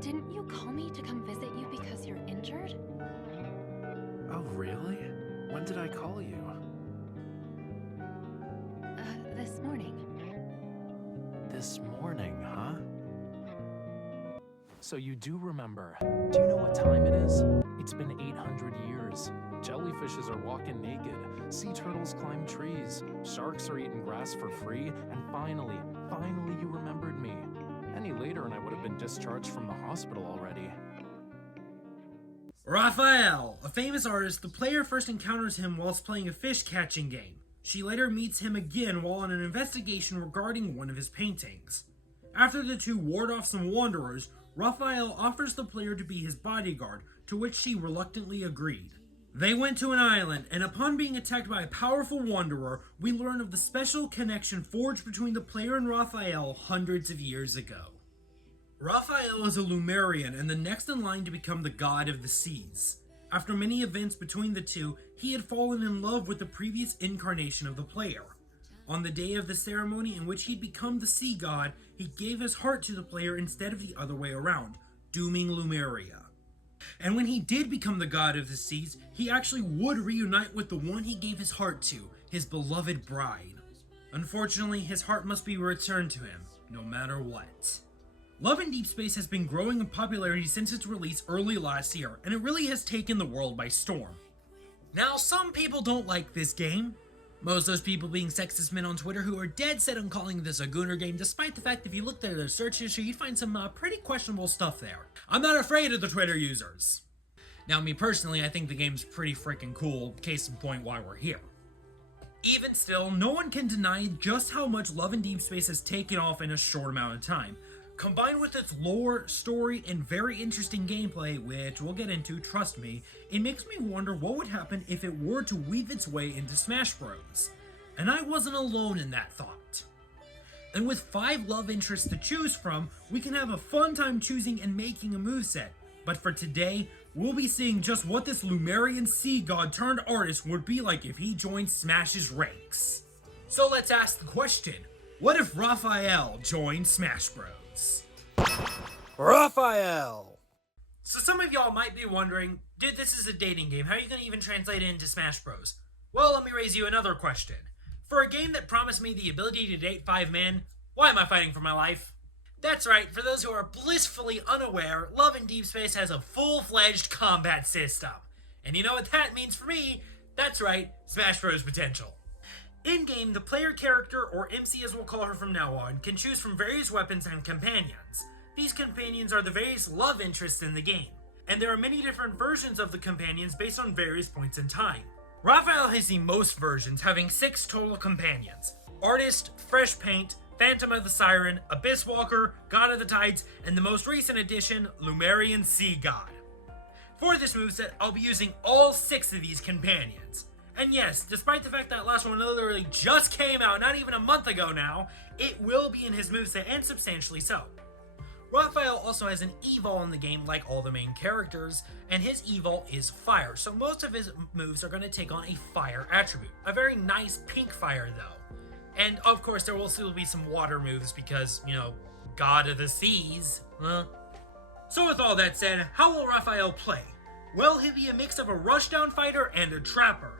Didn't you call me to come visit you because you're injured? Oh, really? When did I call you? This morning. This morning, huh? So you do remember. Do you know what time it is? It's been 800 years. Jellyfishes are walking naked. Sea turtles climb trees. Sharks are eating grass for free. And finally you remembered me. Any later and I would have been discharged from the hospital already. Rafayel, a famous artist, the player first encounters him whilst playing a fish catching game. She later meets him again while on an investigation regarding one of his paintings. After the two ward off some wanderers, Rafayel offers the player to be his bodyguard, to which she reluctantly agreed. They went to an island, and upon being attacked by a powerful wanderer, we learn of the special connection forged between the player and Rafayel hundreds of years ago. Rafayel is a Lemurian and the next in line to become the god of the seas. After many events between the two, he had fallen in love with the previous incarnation of the player. On the day of the ceremony in which he'd become the sea god, he gave his heart to the player instead of the other way around, dooming Lemuria. And when he did become the god of the seas, he actually would reunite with the one he gave his heart to, his beloved bride. Unfortunately, his heart must be returned to him, no matter what. Love in Deep Space has been growing in popularity since its release early last year, and it really has taken the world by storm. Now, some people don't like this game. Most of those people being sexist men on Twitter who are dead set on calling this a gooner game, despite the fact if you looked at their search history, you'd find some pretty questionable stuff there. I'm not afraid of the Twitter users. Now, me personally, I think the game's pretty freaking cool, case in point why we're here. Even still, no one can deny just how much Love in Deep Space has taken off in a short amount of time. Combined with its lore, story, and very interesting gameplay, which we'll get into, trust me, it makes me wonder what would happen if it were to weave its way into Smash Bros. And I wasn't alone in that thought. And with 5 love interests to choose from, we can have a fun time choosing and making a moveset. But for today, we'll be seeing just what this Lemurian sea god turned artist would be like if he joined Smash's ranks. So let's ask the question, what if Rafayel joined Smash Bros? Rafayel! So some of y'all might be wondering, dude, this is a dating game, how are you going to even translate it into Smash Bros? Well, let me raise you another question. For a game that promised me the ability to date 5 men, why am I fighting for my life? That's right, for those who are blissfully unaware, Love in Deep Space has a full-fledged combat system. And you know what that means for me? That's right, Smash Bros potential. In-game, the player character, or MC as we'll call her from now on, can choose from various weapons and companions. These companions are the various love interests in the game, and there are many different versions of the companions based on various points in time. Rafayel has the most versions, having 6 total companions: Artist, Fresh Paint, Phantom of the Siren, Abyss Walker, God of the Tides, and the most recent addition, Lemurian Sea God. For this moveset, I'll be using all 6 of these companions. And yes, despite the fact that last one literally just came out not even a month ago now, it will be in his moveset, and substantially so. Rafayel also has an evol in the game like all the main characters, and his evol is fire, so most of his moves are going to take on a fire attribute. A very nice pink fire though. And of course there will still be some water moves because, you know, God of the Seas. So with all that said, how will Rafayel play? Well, he'll be a mix of a rushdown fighter and a trapper.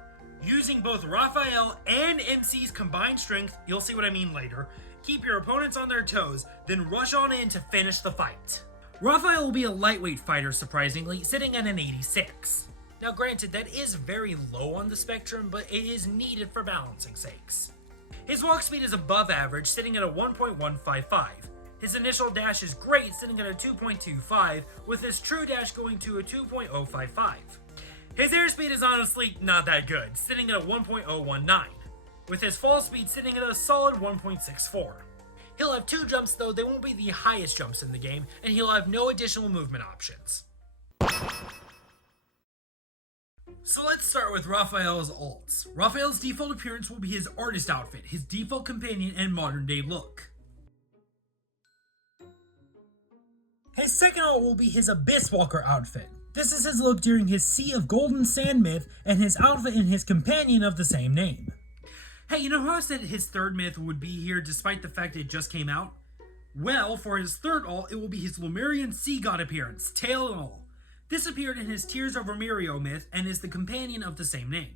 Using both Rafayel and MC's combined strength, you'll see what I mean later, keep your opponents on their toes, then rush on in to finish the fight. Rafayel will be a lightweight fighter, surprisingly, sitting at an 86. Now granted, that is very low on the spectrum, but it is needed for balancing sakes. His walk speed is above average, sitting at a 1.155. His initial dash is great, sitting at a 2.25, with his true dash going to a 2.055. His airspeed is honestly not that good, sitting at a 1.019, with his fall speed sitting at a solid 1.64. He'll have 2 jumps though, they won't be the highest jumps in the game, and he'll have no additional movement options. So let's start with Rafayel's ults. Rafayel's default appearance will be his artist outfit, his default companion and modern day look. His second ult will be his Abyss Walker outfit. This is his look during his Sea of Golden Sand myth and his outfit in his companion of the same name. Hey, you know how I said his third myth would be here despite the fact it just came out? Well, for his third ult, it will be his Lemurian sea god appearance, tail and all. This appeared in his Tears of Remerio myth and is the companion of the same name.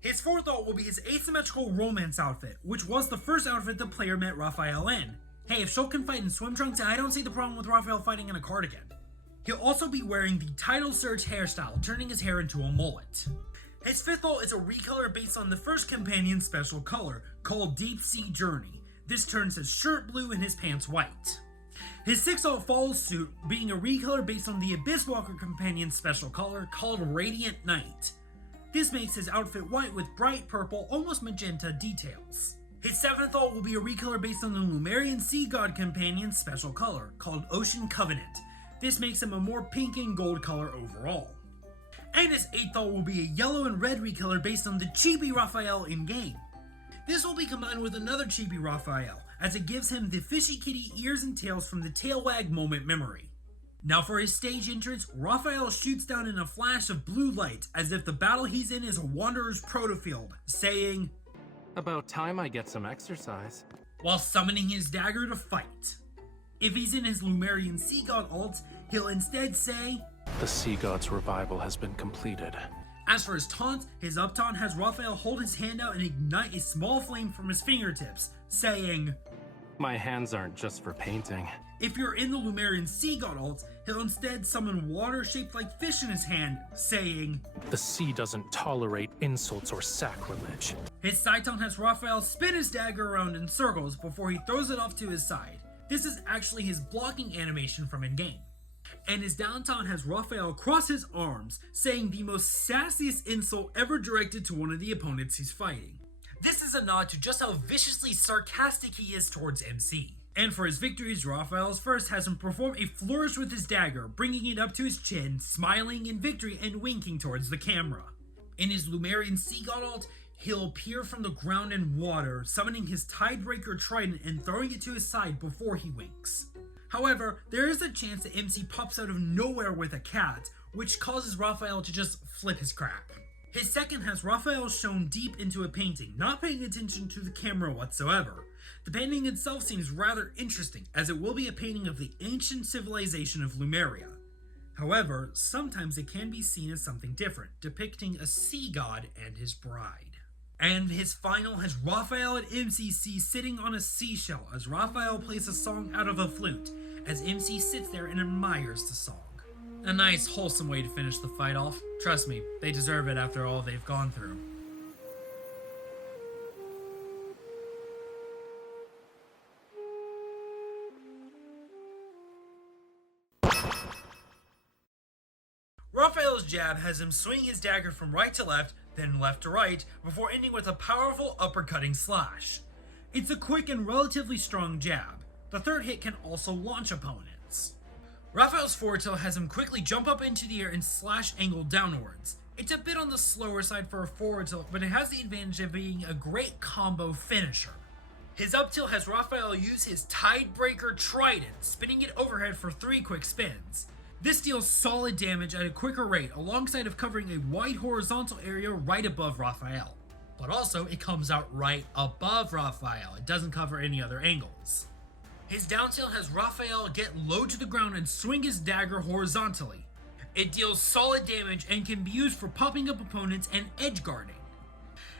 His fourth ult will be his asymmetrical romance outfit, which was the first outfit the player met Rafayel in. Hey, if Shulk can fight in swim trunks, I don't see the problem with Rafayel fighting in a cardigan. He'll also be wearing the Tidal Surge hairstyle, turning his hair into a mullet. His fifth ult is a recolor based on the first companion's special color, called Deep Sea Journey. This turns his shirt blue and his pants white. His sixth ult follows suit, being a recolor based on the Abyss Walker companion's special color, called Radiant Night. This makes his outfit white with bright purple, almost magenta details. His seventh ult will be a recolor based on the Lemurian Sea God companion's special color, called Ocean Covenant. This makes him a more pink and gold color overall. And his eighth ult will be a yellow and red recolor based on the Chibi Rafayel in-game. This will be combined with another Chibi Rafayel, as it gives him the fishy kitty ears and tails from the tail wag moment memory. Now for his stage entrance, Rafayel shoots down in a flash of blue light, as if the battle he's in is a Wanderer's Protofield, saying, About time I get some exercise. while summoning his dagger to fight. If he's in his Lemurian Sea God ult, he'll instead say, The Sea God's revival has been completed. As for his taunt, his up taunt has Rafayel hold his hand out and ignite a small flame from his fingertips, saying, My hands aren't just for painting. If you're in the Lemurian Sea God ult, he'll instead summon water shaped like fish in his hand, saying, The sea doesn't tolerate insults or sacrilege. His side taunt has Rafayel spin his dagger around in circles before he throws it off to his side. This is actually his blocking animation from in-game. And his down taunt has Rafayel cross his arms, saying the most sassiest insult ever directed to one of the opponents he's fighting. This is a nod to just how viciously sarcastic he is towards MC. And for his victories, Rafayel's first has him perform a flourish with his dagger, bringing it up to his chin, smiling in victory and winking towards the camera. In his Lemurian Sea God ult, he'll appear from the ground and water, summoning his Tidebreaker Trident and throwing it to his side before he winks. However, there is a chance that MC pops out of nowhere with a cat, which causes Rafayel to just flip his crap. His second has Rafayel shown deep into a painting, not paying attention to the camera whatsoever. The painting itself seems rather interesting, as it will be a painting of the ancient civilization of Lemuria. However, sometimes it can be seen as something different, depicting a sea god and his bride. And his final has Rafayel at MCC sitting on a seashell as Rafayel plays a song out of a flute, as MC sits there and admires the song. A nice, wholesome way to finish the fight off. Trust me, they deserve it after all they've gone through. Rafayel's jab has him swing his dagger from right to left, then left to right, before ending with a powerful uppercutting slash. It's a quick and relatively strong jab. The third hit can also launch opponents. Rafayel's forward tilt has him quickly jump up into the air and slash angle downwards. It's a bit on the slower side for a forward tilt, but it has the advantage of being a great combo finisher. His up tilt has Rafayel use his Tidebreaker Trident, spinning it overhead for 3 quick spins. This deals solid damage at a quicker rate, alongside of covering a wide horizontal area right above Rafayel. But also, it comes out right above Rafayel. It doesn't cover any other angles. His down tilt has Rafayel get low to the ground and swing his dagger horizontally. It deals solid damage and can be used for popping up opponents and edge guarding.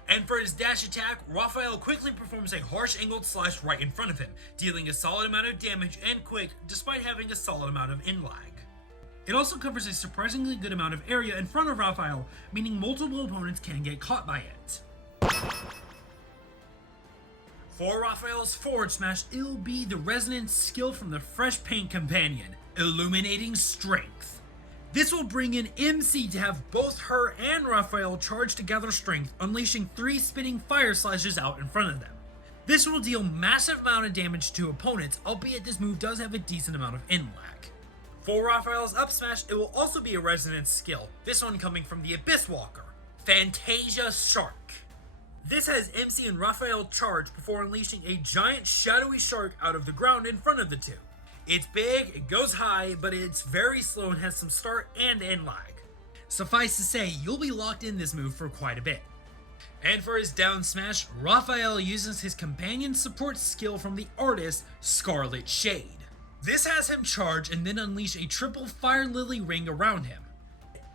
And for his dash attack, Rafayel quickly performs a harsh angled slash right in front of him, dealing a solid amount of damage and quick, despite having a solid amount of in-lag. It also covers a surprisingly good amount of area in front of Rafayel, meaning multiple opponents can get caught by it. For Rafayel's forward smash, it'll be the resonant skill from the Fresh Paint Companion, Illuminating Strength. This will bring in MC to have both her and Rafayel charge to gather strength, unleashing 3 spinning fire slashes out in front of them. This will deal massive amount of damage to opponents, albeit this move does have a decent amount of in-lag. For Rafayel's up smash, it will also be a resonance skill, this one coming from the Abyss Walker, Fantasia Shark. This has MC and Rafayel charge before unleashing a giant shadowy shark out of the ground in front of the two. It's big, it goes high, but it's very slow and has some start and end lag. Suffice to say, you'll be locked in this move for quite a bit. And for his down smash, Rafayel uses his companion support skill from the artist, Scarlet Shade. This has him charge and then unleash a triple Fire Lily ring around him.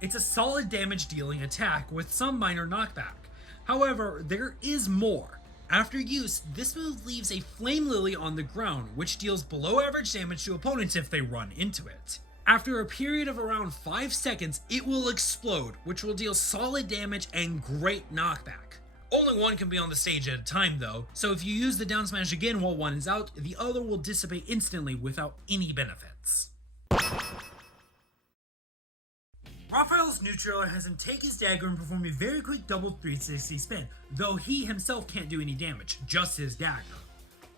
It's a solid damage dealing attack with some minor knockback. However, there is more. After use, this move leaves a Flame Lily on the ground, which deals below average damage to opponents if they run into it. After a period of around 5 seconds, it will explode, which will deal solid damage and great knockback. Only one can be on the stage at a time though, so if you use the down smash again while one is out, the other will dissipate instantly without any benefits. Raphael's neutral has him take his dagger and perform a very quick double 360 spin, though he himself can't do any damage, just his dagger.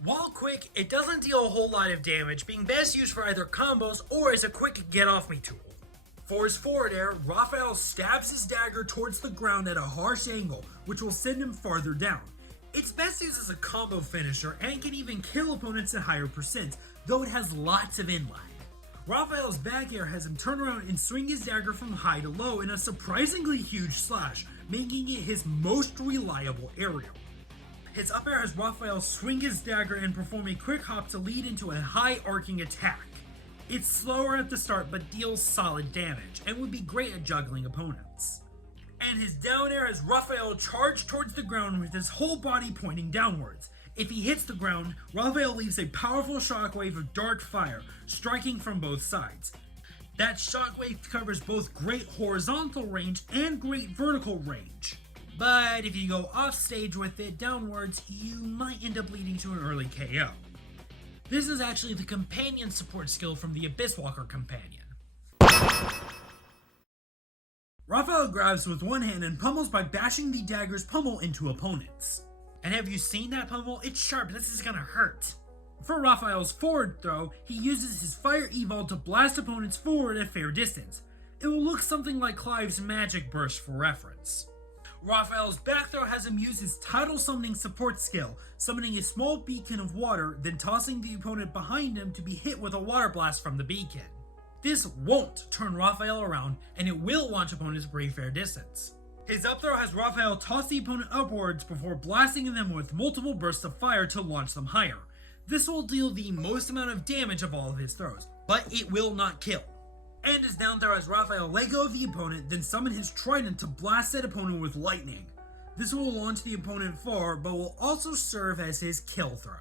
While quick, it doesn't deal a whole lot of damage, being best used for either combos or as a quick get-off-me tool. For his forward air, Rafayel stabs his dagger towards the ground at a harsh angle, which will send him farther down. It's best used as a combo finisher and can even kill opponents at higher percents, though it has lots of inline. Rafayel's back air has him turn around and swing his dagger from high to low in a surprisingly huge slash, making it his most reliable aerial. His up air has Rafayel swing his dagger and perform a quick hop to lead into a high arcing attack. It's slower at the start but deals solid damage, and would be great at juggling opponents. And his down air has Rafayel charge towards the ground with his whole body pointing downwards. If he hits the ground, Rafayel leaves a powerful shockwave of dark fire, striking from both sides. That shockwave covers both great horizontal range and great vertical range. But if you go off stage with it downwards, you might end up leading to an early KO. This is actually the companion support skill from the Abyss Walker companion. Rafayel grabs with one hand and pummels by bashing the dagger's pummel into opponents. And have you seen that pummel? It's sharp, this is gonna hurt. For Rafayel's forward throw, he uses his Fire Evol to blast opponents forward at fair distance. It will look something like Clive's Magic Burst for reference. Rafayel's back throw has him use his Tidal Summoning support skill, summoning a small beacon of water, then tossing the opponent behind him to be hit with a water blast from the beacon. This won't turn Rafayel around, and it will launch opponents for a fair distance. His up throw has Rafayel toss the opponent upwards before blasting them with multiple bursts of fire to launch them higher. This will deal the most amount of damage of all of his throws, but it will not kill. And his down throw has Rafayel let go of the opponent, then summon his trident to blast that opponent with lightning. This will launch the opponent far, but will also serve as his kill throw.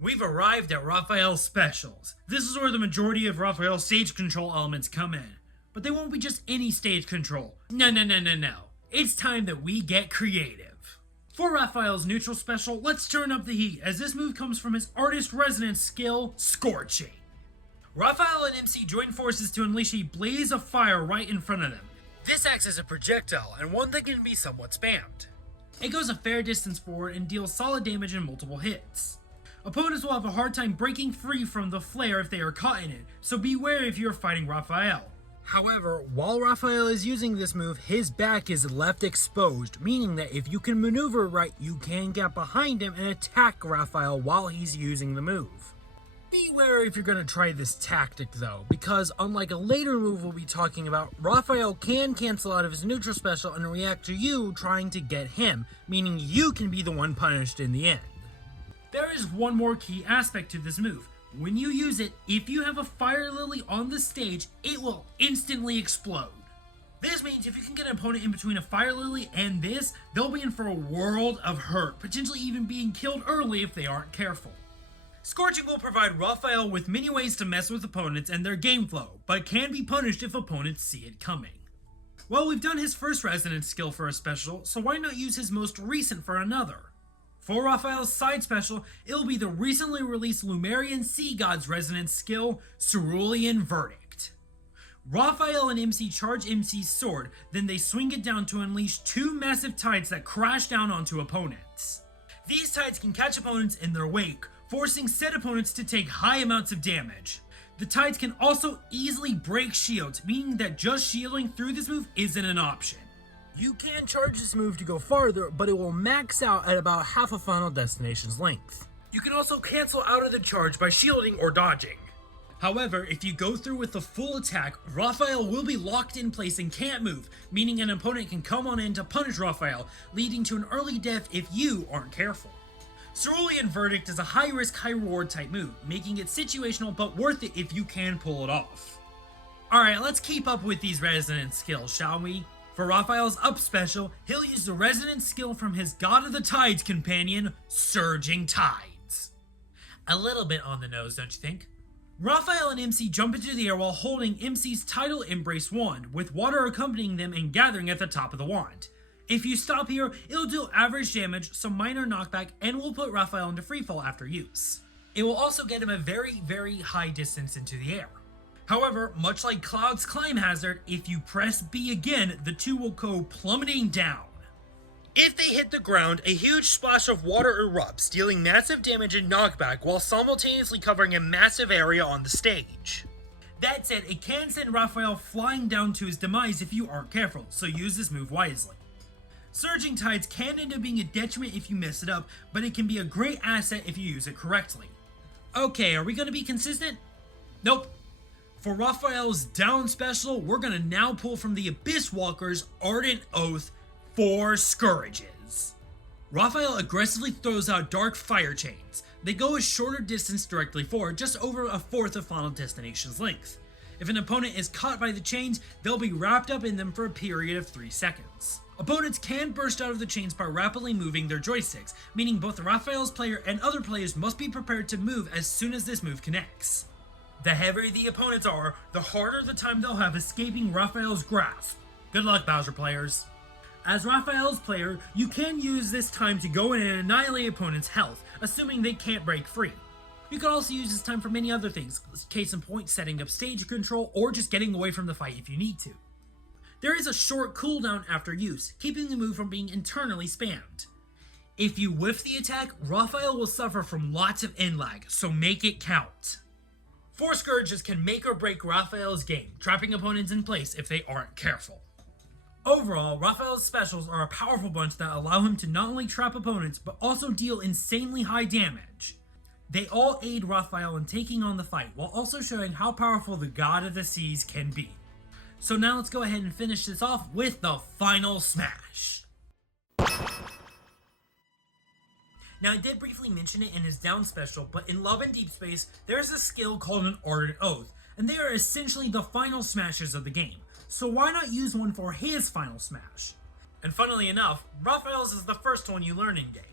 We've arrived at Rafayel's specials. This is where the majority of Rafayel's stage control elements come in. But they won't be just any stage control. No. It's time that we get creative. For Rafayel's neutral special, let's turn up the heat, as this move comes from his artist resonance skill, Scorching. Rafayel and MC join forces to unleash a blaze of fire right in front of them. This acts as a projectile, and one that can be somewhat spammed. It goes a fair distance forward and deals solid damage in multiple hits. Opponents will have a hard time breaking free from the flare if they are caught in it, so beware if you're fighting Rafayel. However, while Rafayel is using this move, his back is left exposed, meaning that if you can maneuver right, you can get behind him and attack Rafayel while he's using the move. Beware if you're going to try this tactic though, because unlike a later move we'll be talking about, Rafayel can cancel out of his neutral special and react to you trying to get him, meaning you can be the one punished in the end. There is one more key aspect to this move. When you use it, if you have a Fire Lily on the stage, it will instantly explode. This means if you can get an opponent in between a Fire Lily and this, they'll be in for a world of hurt, potentially even being killed early if they aren't careful. Scorching will provide Rafayel with many ways to mess with opponents and their game flow, but can be punished if opponents see it coming. Well, we've done his first resonance skill for a special, so why not use his most recent for another? For Rafayel's side special, it'll be the recently released Lumerian Sea God's resonance skill, Cerulean Verdict. Rafayel and MC charge MC's sword, then they swing it down to unleash two massive tides that crash down onto opponents. These tides can catch opponents in their wake, forcing said opponents to take high amounts of damage. The tides can also easily break shields, meaning that just shielding through this move isn't an option. You can charge this move to go farther, but it will max out at about half a Final Destination's length. You can also cancel out of the charge by shielding or dodging. However, if you go through with the full attack, Rafayel will be locked in place and can't move, meaning an opponent can come on in to punish Rafayel, leading to an early death if you aren't careful. Cerulean Verdict is a high-risk, high-reward type move, making it situational but worth it if you can pull it off. Alright, let's keep up with these resonance skills, shall we? For Raphael's up special, he'll use the resonance skill from his God of the Tides companion, Surging Tides. A little bit on the nose, don't you think? Raphael and MC jump into the air while holding MC's Tidal Embrace wand, with water accompanying them and gathering at the top of the wand. If you stop here, it'll do average damage, some minor knockback, and will put Raphael into freefall after use. It will also get him a very, very high distance into the air. However, much like Cloud's Climb Hazard, if you press B again, the two will go plummeting down. If they hit the ground, a huge splash of water erupts, dealing massive damage and knockback while simultaneously covering a massive area on the stage. That said, it can send Raphael flying down to his demise if you aren't careful, so use this move wisely. Surging Tides can end up being a detriment if you mess it up, but it can be a great asset if you use it correctly. Okay, are we going to be consistent? Nope. For Raphael's down special, we're going to now pull from the Abyss Walker's Ardent Oath 4 Scourges. Raphael aggressively throws out Dark Fire Chains. They go a shorter distance directly forward, just over a fourth of Final Destination's length. If an opponent is caught by the chains, they'll be wrapped up in them for a period of 3 seconds. Opponents can burst out of the chains by rapidly moving their joysticks, meaning both Raphael's player and other players must be prepared to move as soon as this move connects. The heavier the opponents are, the harder the time they'll have escaping Raphael's grasp. Good luck, Bowser players. As Raphael's player, you can use this time to go in and annihilate opponents' health, assuming they can't break free. You can also use this time for many other things, case in point setting up stage control or just getting away from the fight if you need to. There is a short cooldown after use, keeping the move from being internally spammed. If you whiff the attack, Raphael will suffer from lots of end lag, so make it count. 4 Scourges can make or break Raphael's game, trapping opponents in place if they aren't careful. Overall, Raphael's specials are a powerful bunch that allow him to not only trap opponents, but also deal insanely high damage. They all aid Raphael in taking on the fight, while also showing how powerful the God of the Seas can be. So now let's go ahead and finish this off with the final smash. Now I did briefly mention it in his down special, but in Love and Deep Space, there's a skill called an Ardent Oath, and they are essentially the final smashes of the game. So why not use one for his final smash? And funnily enough, Raphael's is the first one you learn in game.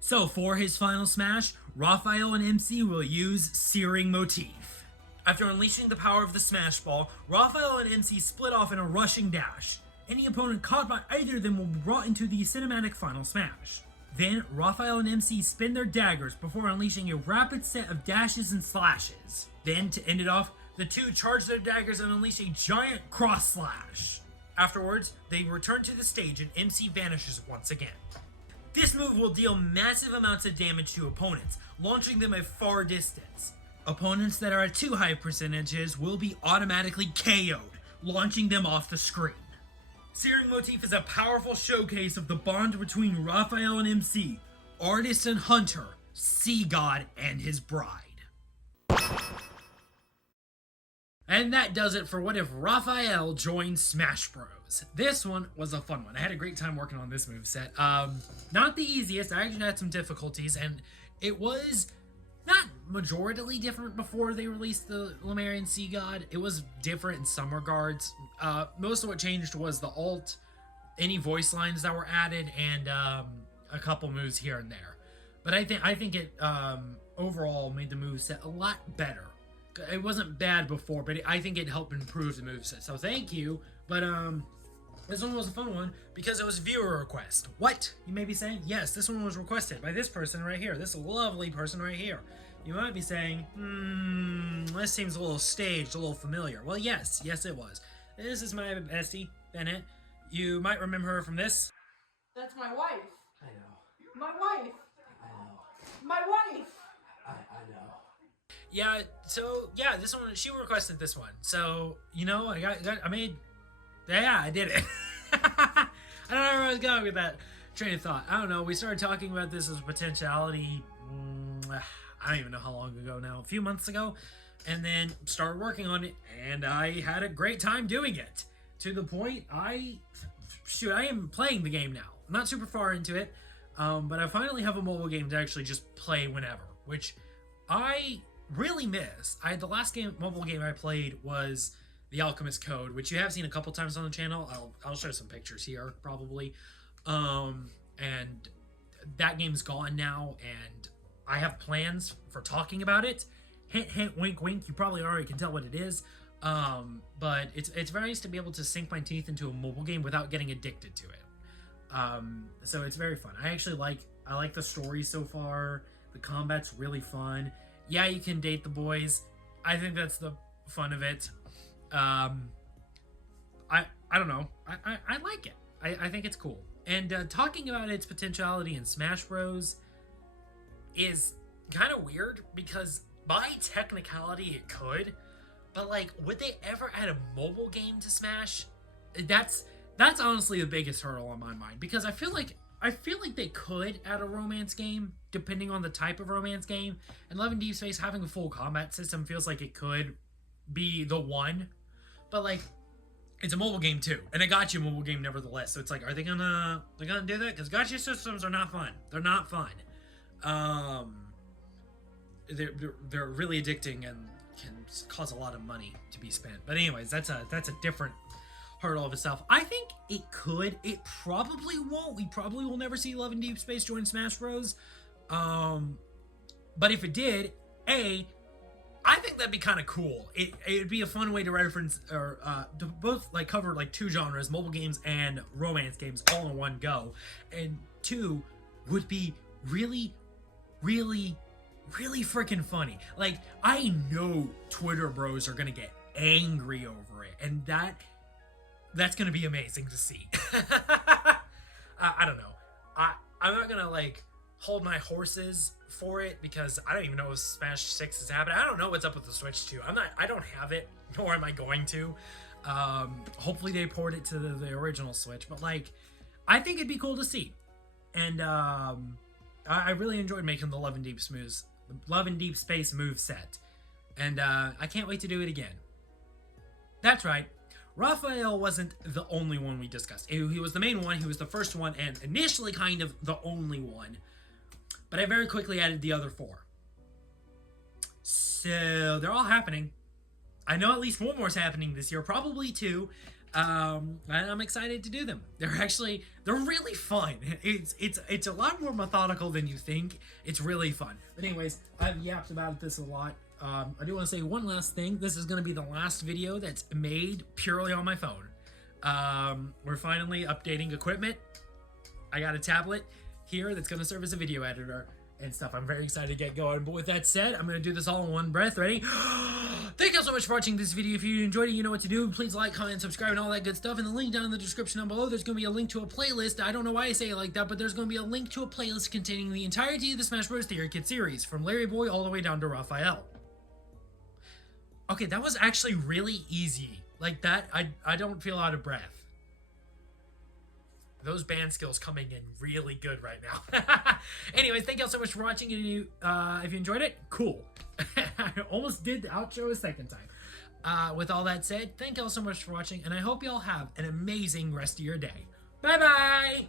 So for his final smash, Raphael and MC will use Searing Motif. After unleashing the power of the Smash Ball, Raphael and MC split off in a rushing dash. Any opponent caught by either of them will be brought into the cinematic final smash. Then, Raphael and MC spin their daggers before unleashing a rapid set of dashes and slashes. Then, to end it off, the two charge their daggers and unleash a giant cross slash. Afterwards, they return to the stage and MC vanishes once again. This move will deal massive amounts of damage to opponents, launching them a far distance. Opponents that are at too high percentages will be automatically KO'd, launching them off the screen. Searing Motif is a powerful showcase of the bond between Raphael and MC, artist and hunter, sea god and his bride. And that does it for What If Raphael Joined Smash Bros. This one was a fun one. I had a great time working on this moveset. Not the easiest. I actually had some difficulties, and it was not majoritarily different before they released the Lemurian Sea God. It was different in some regards. Most of what changed was the ult, any voice lines that were added, and a couple moves here and there. But I think it overall made the moveset a lot better. It wasn't bad before, but I think it helped improve the moveset. So thank you. But this one was a fun one because it was a viewer request. What? You may be saying? Yes, this one was requested by this person right here. This lovely person right here. You might be saying, this seems a little staged, a little familiar. Well, yes it was. This is my bestie, Bennett. You might remember her from this. That's my wife. I know. My wife. I know. My wife. I know. Yeah, so, yeah, this one, she requested this one. So, you know, I did it. I don't know where I was going with that train of thought. I don't know, we started talking about this as a potentiality, I don't even know how long ago now, a few months ago, and then started working on it, and I had a great time doing it. To the point I am playing the game now. I'm not super far into it, but I finally have a mobile game to actually just play whenever, which I really miss. The last mobile game I played was The Alchemist Code, which you have seen a couple times on the channel. I'll show some pictures here probably, and that game's gone now, and I have plans for talking about it. Hint, hint, wink, wink. You probably already can tell what it is. But it's very nice to be able to sink my teeth into a mobile game without getting addicted to it. So it's very fun. I like the story so far. The combat's really fun. Yeah, you can date the boys. I think that's the fun of it. I don't know. I like it. I think it's cool. And talking about its potentiality in Smash Bros. Is kind of weird because by technicality it could, but like, would they ever add a mobile game to Smash? That's honestly the biggest hurdle on my mind, because I feel like they could add a romance game depending on the type of romance game, and Love and Deep Space having a full combat system feels like it could be the one, but like, it's a mobile game too, and a gacha mobile game nevertheless. So it's like, are they gonna do that? Because gacha systems are not fun. They're not fun. They're really addicting and can cause a lot of money to be spent. But anyways, that's a different hurdle of itself. I think it could. It probably won't. We probably will never see Love and Deep Space join Smash Bros. But if it did, I think that'd be kind of cool. It'd be a fun way to reference or to both like cover like two genres, mobile games and romance games, all in one go. And two would be really freaking funny. Like, I know Twitter bros are gonna get angry over it, and that's gonna be amazing to see. I don't know. I'm not gonna like hold my horses for it because I don't even know if Smash 6 is happening. I don't know what's up with the Switch 2. I don't have it, nor am I going to. Hopefully they port it to the original Switch, but like, I think it'd be cool to see. And I really enjoyed making the Love and Deep Space move set, and I can't wait to do it again. That's right, Rafayel wasn't the only one we discussed. He was the main one, he was the first one, and initially kind of the only one, but I very quickly added the other 4. So they're all happening. I know at least one more is happening this year, probably 2. And I'm excited to do them. They're really fun. It's a lot more methodical than you think. It's really fun. But anyways, I've yapped about this a lot. I do want to say one last thing. This is going to be the last video that's made purely on my phone. We're finally updating equipment. I got a tablet here that's going to serve as a video editor and stuff. I'm very excited to get going. But with that said, I'm going to do this all in one breath. Ready? Thank you so much for watching this video. If you enjoyed it, you know what to do. Please like, comment, subscribe, and all that good stuff. And the link down in the description down below, there's going to be a link to a playlist. I don't know why I say it like that, but there's going to be a link to a playlist containing the entirety of the Smash Bros. Theory Kit series, from Larry Boy all the way down to Rafayel. Okay, that was actually really easy. Like that, I don't feel out of breath. Those band skills coming in really good right now. Anyways, thank y'all so much for watching. And if you enjoyed it, cool. I almost did the outro a second time. With all that said, thank y'all so much for watching, and I hope y'all have an amazing rest of your day. Bye-bye!